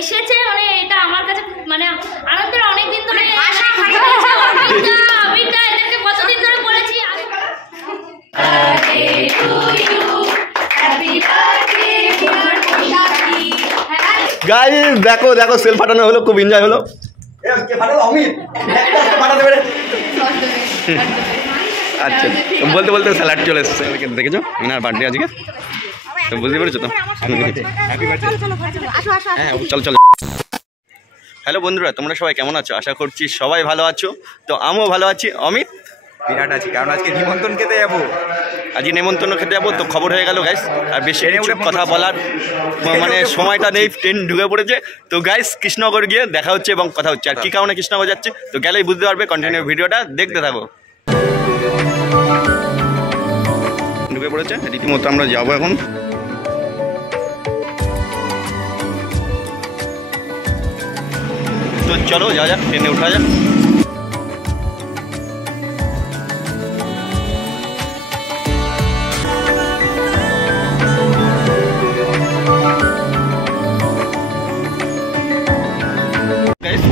এসেছে মানে এটা আমার কাছে মানে আনন্দের অনেক দিন ধরে এদেরকে কতদিন ধরে বলেছি। গাইস দেখো দেখো সেল ফাটানো হলো, খুব এনজয় হলো। আচ্ছা বলতে বলতে স্যালাড চলে এসছে, দেখেছো মিনার বার্থডে আজকে, তো বুঝতে পেরেছো তো। হ্যাঁ চল চল। হ্যালো বন্ধুরা, তোমরা সবাই কেমন আছো? আশা করছি সবাই ভালো আছো। তো আমিও ভালো আছি, অমিত বিরাট আছি, কারণ আজকে নিমন্ত্রণ খেতে যাবো। আজকে নেমন্তন্ন খেতে যাবো, তো খবর হয়ে গেল গাইস। আর বেশি কিছু কথা বলার মানে সময়টা নেই, ট্রেন ঢুকে পড়েছে। তো গাইস কৃষ্ণনগর গিয়ে দেখা হচ্ছে এবং কথা হচ্ছে। আর কি কারণে কৃষ্ণনগর যাচ্ছে তো গেলেই বুঝতে পারবে, কন্টিনিউ ভিডিওটা দেখতে থাকো। ঢুকে পড়েছে রীতিমতো, আমরা যাবো এখন। তো চলো যাওয়া যাক, ট্রেনে উঠা যাক।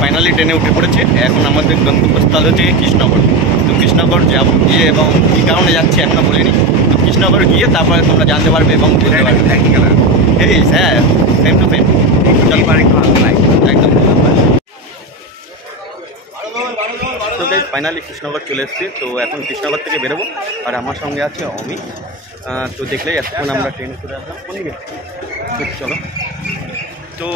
ফাইনালি ট্রেনে উঠে পড়েছে। এখন আমাদের গন্তব্যস্থল হচ্ছে কৃষ্ণনগর। তো কৃষ্ণনগর যাবো গিয়ে এবং কী কারণে যাচ্ছি এখনো বলিনি। তো কৃষ্ণনগর গিয়ে তারপরে তোমরা জানতে পারবে এবং বুঝতে পারবে। এই হ্যাঁ সেম টু সেম একদম। তো ফাইনালি কৃষ্ণনগর চলে এসেছি। তো এখন কৃষ্ণনগর থেকে বেরোবো। আর আমার সঙ্গে আছে অমিত। তো দেখলেই এতক্ষণ আমরা ট্রেনে চলে আসলাম। চলো, তো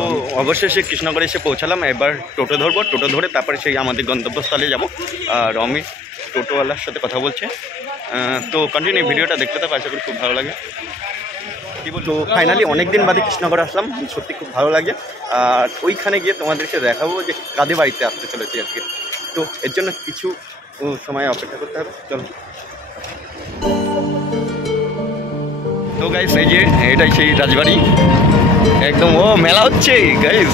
অবশেষে কৃষ্ণনগরে এসে পৌঁছালাম। এবার টোটো ধরবো, টোটো ধরে তারপরে সেই আমাদের গন্তব্যস্থলে যাব। আর অমিত টোটোওয়ালার সাথে কথা বলছে। তো কন্টিনিউ ভিডিওটা দেখতে থাকো, আশা করি খুব ভালো লাগে। কী বলতো, ফাইনালি অনেকদিন বাদে কৃষ্ণনগর আসলাম, সত্যি খুব ভালো লাগে। আর ওইখানে গিয়ে তোমাদেরকে দেখাবো যে কাদের বাড়িতে আসতে চলেছি আজকে। তো এর জন্য কিছু সময় অপেক্ষা করতে হবে, চলো। তো গাইস এই যে এটাই সেই রাজবাড়ি একদম। ও মেলা হচ্ছে গাইস,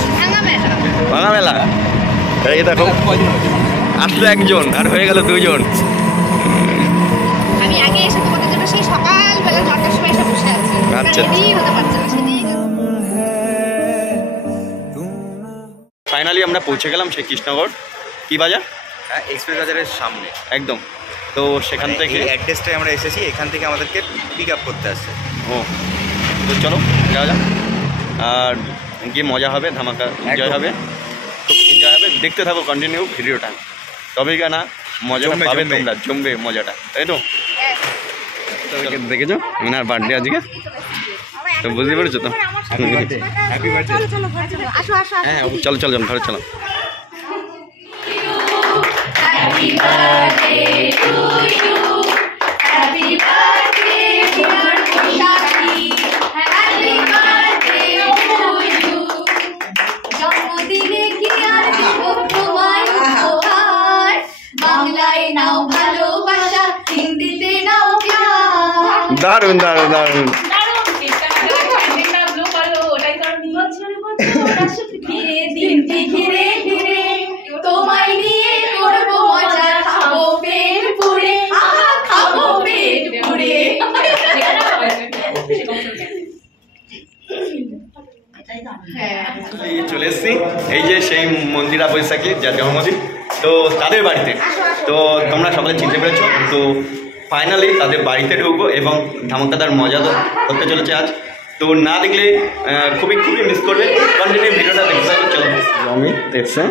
ভাঙা মেলা। এই দেখো আসলো একজন আর হয়ে গেল দুজন। আমি আগে এসে তোমাদের জন্য সেই সকালবেলা 9টার সময় এসে বসে আছি। আচ্ছা হতে পারছে না সেদিনই। ফাইনালি আমরা পৌঁছে গেলাম সেই কৃষ্ণনগর কি বাজার, এক্সপ্রেস বাজারের সামনে একদম। তো সেখান থেকে অ্যাড্রেসটাই আমরা এসেছি, এখান থেকে আমাদেরকে পিক আপ করতে আসছে। ও তো চলো যাওয়া যাক। আর গিয়ে মজা হবে, ধামাকা এনজয় হবে, খুব এনজয় হবে। দেখতে থাকো কন্টিনিউ ভিডিওটা, তবেই না মজাটা পাবে তোমরা, জমবে মজাটা, তাই তো। দেখেছো মিনার বার্থডে আজকে, তো বুঝতে পেরেছো তো। Happy birthday. হ্যাঁ চলো চলো চলো, ঘরে চলো। Happy birthday to you. Happy birthday dear Shakti. Happy birthday to you. জন্মদিনে কি আর দিব তোমায় উপহার, বাংলায় নাও ভালোবাসা, হিন্দিতে নাও প্যার। দারুণ দারুণ দারুণ। দিনটি ঘিরে ঘিরে তোমায় নিয়ে করবো মজা, খাবো পেট পুড়ে, খাবো পেট পুড়ে। চলে এসছি এই যে সেই মন্দিরা বৈশাখী যার জন্মদিন, তো তাদের বাড়িতে। তো তোমরা সকলে চিনতে পেরেছো। তো ফাইনালি তাদের বাড়িতে ঢুকবো এবং ধামাকাদার মজা করতে চলেছে আজ। তো না দেখলে খুবই খুবই মিস করবে, কন্টিনিউ ভিডিওটা দেখতে হবে। চলো অমিত দেখছে,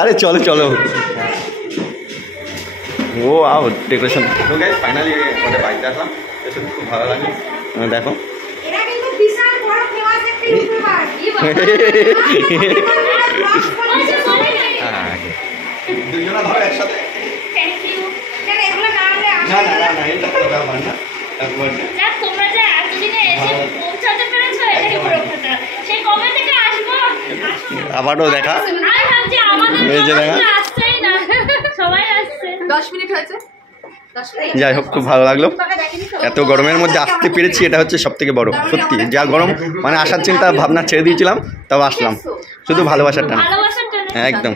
আরে চলো চলো। ও আও ডেকোরেশন। তো গাইস ফাইনালি ওদের বাড়িতে আসলাম, এসে খুব ভালো লাগে। দেখো এরা কিন্তু বিশাল বড় ফেমাস একটা ইউটিউবার। দুইজনা ধরো একসাথে। Thank you. কেন এগুলো না হলে না না না না, এটা কোনো ব্যাপার না। তারপর যাক তোমরা যে এতদিনে এসে পৌঁছাতে পেরেছো, এটাই বড় কথা। সেই কবে থেকে আসবো আবারও দেখা। আমি ভাবছি আমাদের এই যে দেখা আসছেই না, সবাই আসছে। 10 মিনিট হয়েছে। যাই হোক খুব ভালো লাগলো, এত গরমের মধ্যে আসতে পেরেছি, এটা হচ্ছে সব থেকে বড়। সত্যি যা গরম, মানে আসার চিন্তা ভাবনা ছেড়ে দিয়েছিলাম, তাও আসলাম শুধু ভালোবাসার টানে। ভালোবাসার জন্য একদম।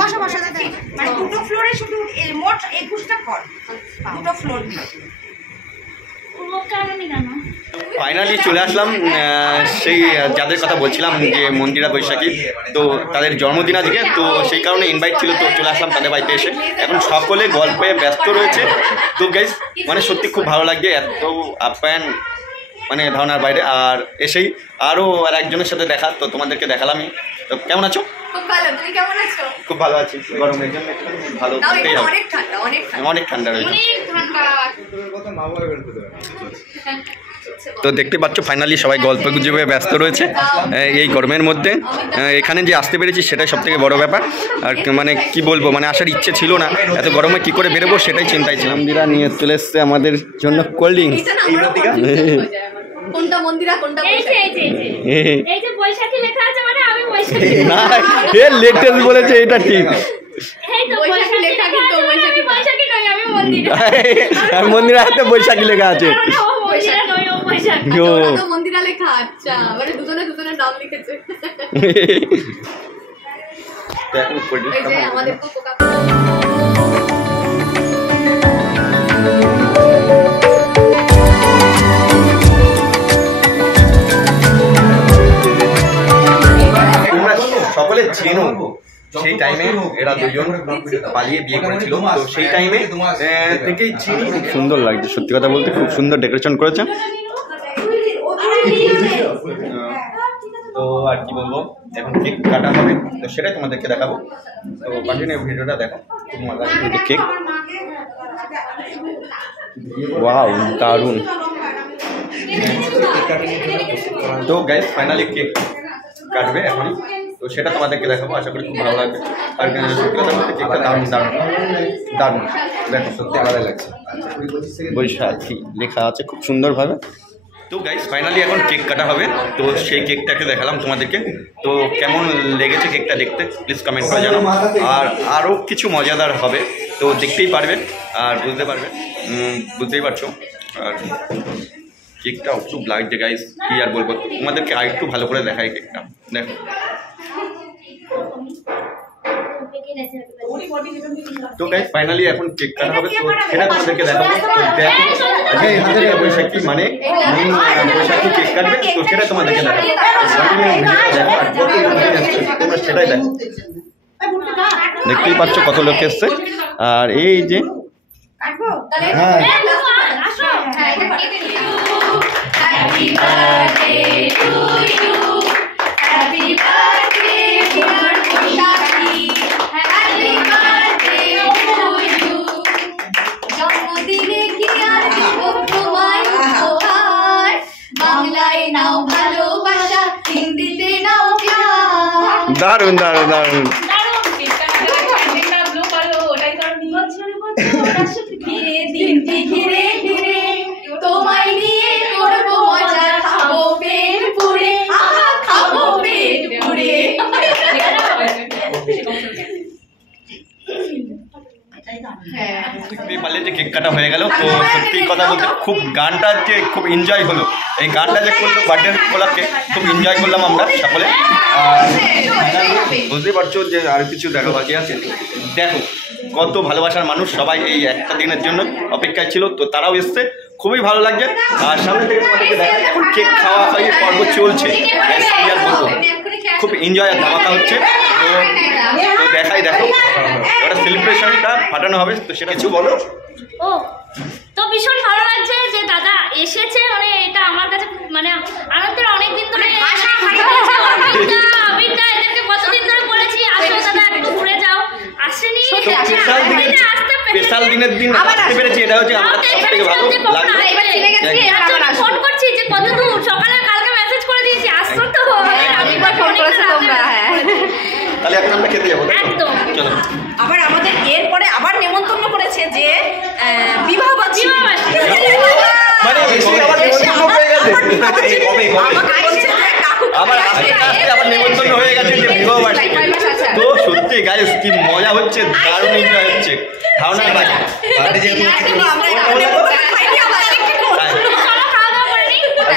বসো বসো দাদা, মানে দুটো ফ্লোরে শুধু মোট 21টা ঘর, দুটো ফ্লোর দিয়ে। ফাইনালি চলে আসলাম সেই যাদের কথা বলছিলাম যে মন্দিরা বৈশাখী, তো তাদের জন্মদিন আজকে, তো সেই কারণে ইনভাইট ছিল, তো চলে আসলাম তাদের বাড়িতে এসে। এখন সকলে গল্পে ব্যস্ত রয়েছে। তো গাইস মানে সত্যি খুব ভালো লাগছে, এত আপ্যায়ন মানে ধারণার বাইরে। আর এসেই আরও আর একজনের সাথে দেখা, তো তোমাদেরকে দেখালামই। তো কেমন আছো? খুব ভালো, তুমি কেমন আছো? খুব ভালো আছি, গরমের জন্য একটু ভালো, অনেক ঠান্ডা, অনেক ঠান্ডা রয়েছে। অনেক ঠান্ডা। তো দেখতে পাচ্ছ ফাইনালি সবাই গল্প গুজবে ব্যস্ত রয়েছে এই গরমের মধ্যে। এখানে যে আসতে পেরেছি সেটাই সবথেকে বড় ব্যাপার। আর মানে কি বলবো, মানে আসার ইচ্ছে ছিল না, এত গরমে কি করে বেরোবো সেটাই চিন্তায় ছিলাম। মন্দিরা নিয়ে চলে এসছে আমাদের জন্য কোল্ড ড্রিঙ্কস। কোনটা মন্দিরা, কোনটা এই যে বৈশাখী লেখা আছে মানে আমি বৈশাখী না, এ লেটেস্ট বলেছে, এটা ঠিক। এই তো বৈশাখী লেখা, কিন্তু বৈশাখী নয়, আমি মন্দিরা। মন্দিরা হাতে বৈশাখী লেখা আছে। বৈশাখী নয়, ও বৈশাখী। তো মন্দিরা লেখা। আচ্ছা, মানে দুজনের নাম লিখেছে। তো এখন কোল্ড এই যে ড্রিঙ্কস আমাদের তো কোকা সকলে চেনো সেই টাইমে এরা দুজন পালিয়ে বিয়ে করেছিল, তো সেই টাইমে থেকেই চিনি। খুব সুন্দর লাগছে সত্যি কথা বলতে, খুব সুন্দর ডেকোরেশন করেছে। তো আর কি বলবো, এখন কেক কাটা হবে, তো সেটাই তোমাদেরকে দেখাবো। তো কন্টিনিউ ভিডিওটা দেখো, খুব মজা লাগবে। কেক ওয়াও, দারুণ। তো গাইস ফাইনালি কেক কাটবে এখন, তো সেটা তোমাদেরকে দেখাবো, আশা করি খুব ভালো লাগবে। আর সত্যি কথা বলতে কেকটা দারুণ দারুণ দারুণ, দেখো সত্যি আলাদা লাগছে। বৈশাখী লেখা আছে খুব সুন্দরভাবে। তো গাইস ফাইনালি এখন কেক কাটা হবে, তো সেই কেকটাকে দেখালাম তোমাদেরকে। তো কেমন লেগেছে কেকটা দেখতে প্লিজ কমেন্ট করে জানাও। আর আরও কিছু মজাদার হবে, তো দেখতেই পারবে আর বুঝতেই পারছো। আর কেকটা খুব লাগছে গাইস, কি আর বলবো তোমাদেরকে, আর একটু ভালো করে দেখাই কেকটা দেখো। তো গাইস ফাইনালি এখন কেক কাটা হবে, তো সেটা তোমাদেরকে দেখাবো। দেখো আজকে বৈশাখী মানে বৈশাখী কেক কাটবে, তো সেটা তোমাদেরকে দেখাবো। তোমরা সেটাই দেখো, দেখতেই পাচ্ছ কত লোক এসছে। আর এই যে হ্যাঁ দারুণ দারুণ দারুণ। তোমায় নিয়ে করবো মজা, খাবো পেট পুরে, খাবো পেট পুরে। দেখতেই পারলে যে কেক কাটা হয়ে গেল। তো সত্যি কথা বলতে খুব গানটা যে খুব এনজয় হলো, এই গানটা যে করলো বার্থডে উপলক্ষে খুব এনজয় করলাম আমরা সকলে। আর বুঝতেই পারছো যে আর কিছু দেখো বাকি আছে। দেখো কত ভালোবাসার মানুষ, সবাই এই একটা দিনের জন্য অপেক্ষায় ছিল, তো তারাও এসছে, খুবই ভালো লাগছে। আর সামনে থেকে তোমাদেরকে দেখা এখন কেক খাওয়া হয় পর্ব চলছে, খুব এনজয় আর ধামাকা হচ্ছে। তো দেখাই, দেখো ওটা সেলিব্রেশনটা ফাটানো হবে, তো সেটা কিছু বলো। ও তো ভীষণ ভালো লাগছে যে দাদা এসেছে, মানে এটা আমার কাছে মানে আনন্দের। অনেকদিন ধরে আবিরদা এদেরকে কতদিন ধরে বলেছি আসো দাদা একটু ঘুরে যাও, আসেনি। স্পেশাল দিনের দিন আসতে পেরেছি, এটা হচ্ছে আমার সবথেকে ভালো লাগছে। ফোন করছি যে কত দূর, সকালে কালকে মেসেজ করে দিয়েছি আসছো তো, আমি ফোন করেছো তোমরা। তাহলে এখন আমরা খেতে যাবো, একদম চলো। আবার আমাদের এরপরে আবার নেমন্তন্ন করেছে যে বিবাহবাসী, মানে এসে আবার নেমন্তন্ন হয়ে গেছে, আবার আস্তে আস্তে আবার নেমন্তন্ন হয়ে গেছে যে বিবাহবাসী। তো সত্যি গাইস কি মজা হচ্ছে, দারুণ এনজয় হচ্ছে, ধারণা লাগে।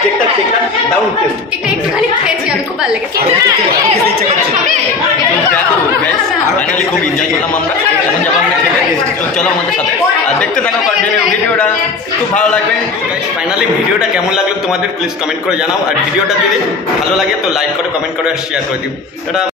কেকটা দারুণ টেস্ট, একটুখানি খেয়েছি আমি, খুব ভালো লেগেছে। ফাইনালি খুব এনজয় করলাম আমরা। এখন যাবো আমরা খেতে, তো চলো আমাদের সাথে আর দেখতে থাকো কন্টিনিউ ভিডিওটা, খুব ভালো লাগবে। ফাইনালি ভিডিওটা কেমন লাগলো তোমাদের প্লিজ কমেন্ট করে জানাও, আর ভিডিওটা যদি ভালো লাগে তো লাইক করো, কমেন্ট করো আর শেয়ার করে দিও। এটা